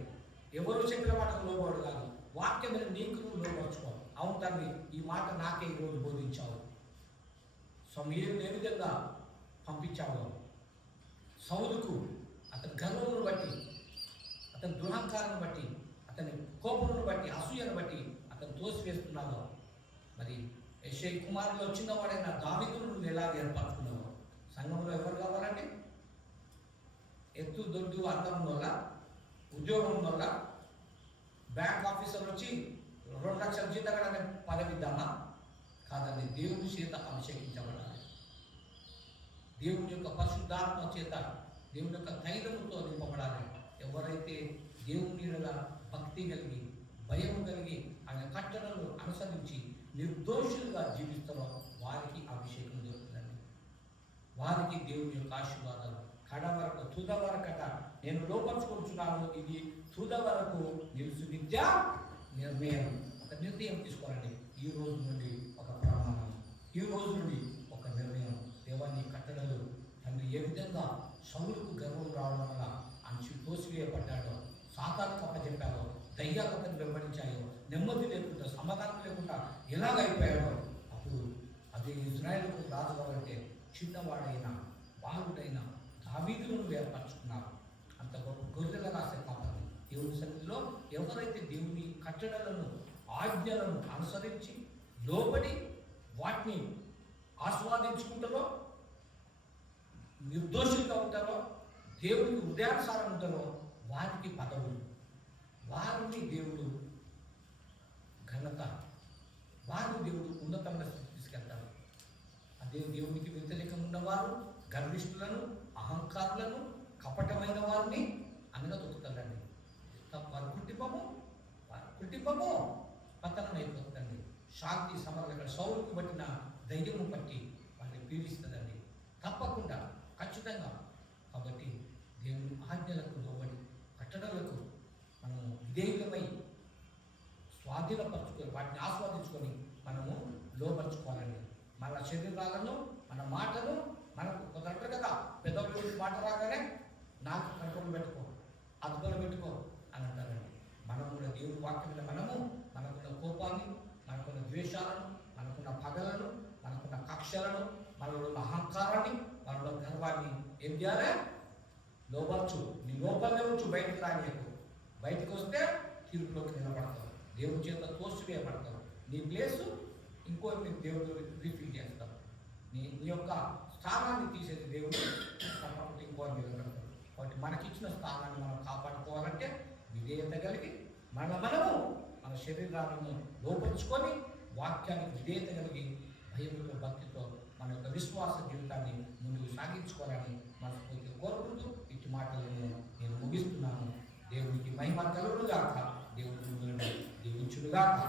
ఎవరు చెప్పిన మాటకు లోబడు కాదు, వాక్యం నీకు నువ్వు లోపరుచుకోవాలి. అవును తండ్రి, ఈ మాట నాకే ఈరోజు బోధించావు. సమూయేలును ఏ విధంగా పంపించావు? సౌలుకు అతని గర్వమును బట్టి, అతని దురహంకారాన్ని బట్టి, అతని కోపమును బట్టి, అసూయను బట్టి అతను తోసివేస్తున్నావు. మరి యెషై కుమారులో వచ్చిన వాడైన దావీదును నువ్వు ఎలా ఏర్పరచుకున్నావు? సంఘంలో ఎవరు కావాలండి? ఎత్తు దొడ్డు అందం వల్ల ఉద్యోగం వల్ల బ్యాంక్ ఆఫీసర్ వచ్చి 2 లక్షల జీతం అనే పదవి ఇద్దామా? కాదండి. దేవుని చేత అభిషేకించబడాలి. దేవుని యొక్క పరిశుద్ధాత్మ చేత, దేవుని యొక్క తైలముతో నింపబడాలి. ఎవరైతే దేవుని ఎడల భక్తి కలిగి, భయం కలిగి, ఆయన కట్టడలు అనుసరించి నిర్దోషులుగా జీవిస్తారో వారికి అభిషేకం దొరుకుతుందండి. వారికి దేవుని యొక్క ఆశీర్వాదాలు కడ వరకు, తుద వరకట నేను లోపరుచుకుంటున్నాను, ఇది తుద వరకు నిలుసు నిత్య నిర్ణయం. ఒక నిర్ణయం తీసుకోవాలండి. ఈ రోజు నుండి ఒక ప్రమాణం, ఈ రోజు నుండి ఒక నిర్ణయం. దేవాన్ని కట్టడలు తండ్రి ఏ విధంగా సౌలుకు గర్వం రావడం వల్ల అంచు తోసివేయబడ్డాడో, సాతానికి అప్పచెప్పాడో, దయ్యాలను వెంబడించాయో, నెమ్మది లేకుండా, సమాధానం లేకుండా ఎలాగైపోయాడో, అప్పుడు అదే ఇజ్రాయేలుకు రాజు కావాలంటే చిన్నవాడైన బాలుడైన దావీదులను ఏర్పరచుకున్నారు. అంత గొప్ప గొర్రెల రాసే కావాలి. దేవుని సన్నిధిలో ఎవరైతే దేవుని కట్టడలను, ఆజ్ఞలను అనుసరించి లోబడి వాటిని ఆస్వాదించుకుంటారో, నిర్దోషులుగా ఉంటారో, దేవునికి హృదయానుసారం ఉంటారో వారికి పదవులు, వారిని దేవుడు ఘనత, వారిని దేవుడు ఉన్నతమైన స్థితికి తీసుకెళ్తారు. అదే దేవునికి వ్యతిరేకంగా ఉన్నవారు గర్విష్ఠులను, అహంకారులను, కపటమైన వారిని అనగా దొరుకుతారండి. వారి కుటుంబము పతనం అయిపోతుందండి. శాంతి సమగ్ర సౌలుకు పట్టిన ధైర్యము బట్టి వారిని పీడిస్తుందండి. తప్పకుండా, ఖచ్చితంగా. కాబట్టి దేవుని ఆజ్ఞలకు లోబడి కట్టడలకు మనము విధేయులమై స్వాధీనపరచుకొని వాటిని ఆస్వాదించుకొని మనము లోపరుచుకోవాలండి. మన శరీరాలను, మన మాటలు, మనకు కుదరదు కదా. పెద్దవాళ్ళు మాట రాగానే నాకు కంట్రోల్ పెట్టుకో, అదుపులో పెట్టుకో అని అంటారండి. మనం కూడా దేవుని వాక్యం మీద మనకున్న కోపాన్ని, మనకున్న ద్వేషాలను, మనకున్న పగలను, మనకున్న కక్షలను, మనలో ఉన్న అహంకారాన్ని, మనలో గర్వాన్ని ఏం చేయాలి? లోపరచు. నీ లోపలనే ఉంచు, బయటకు రానియకు. బయటకు వస్తే తీర్పులోకి నిలబడతావు, దేవుని చేత తోసివేయబడతావు. నీ ప్లేసు ఇంకో దేవుడు రీఫిల్ చేస్తావు. నీ యొక్క స్థానాన్ని తీసేది దేవుడు తప్పకుండా ఇంకో నిలబడతావు. కాబట్టి మనకిచ్చిన స్థానాన్ని మనం కాపాడుకోవాలంటే విధేయత కలిగి మనము మన శరీరాలను లోపరుచుకొని వాక్యానికి విధేయత కలిగి భయంతో, భక్తితో మన యొక్క విశ్వాస జీవితాన్ని ముందుకు సాగించుకోవాలని మనస్ఫూర్తిగా కోరుకుంటూ ఇటు మాటలను నేను ముగిస్తున్నాను. దేవునికి మహిమ కలుగునుగాక, దేవుని దీవించునుగాక.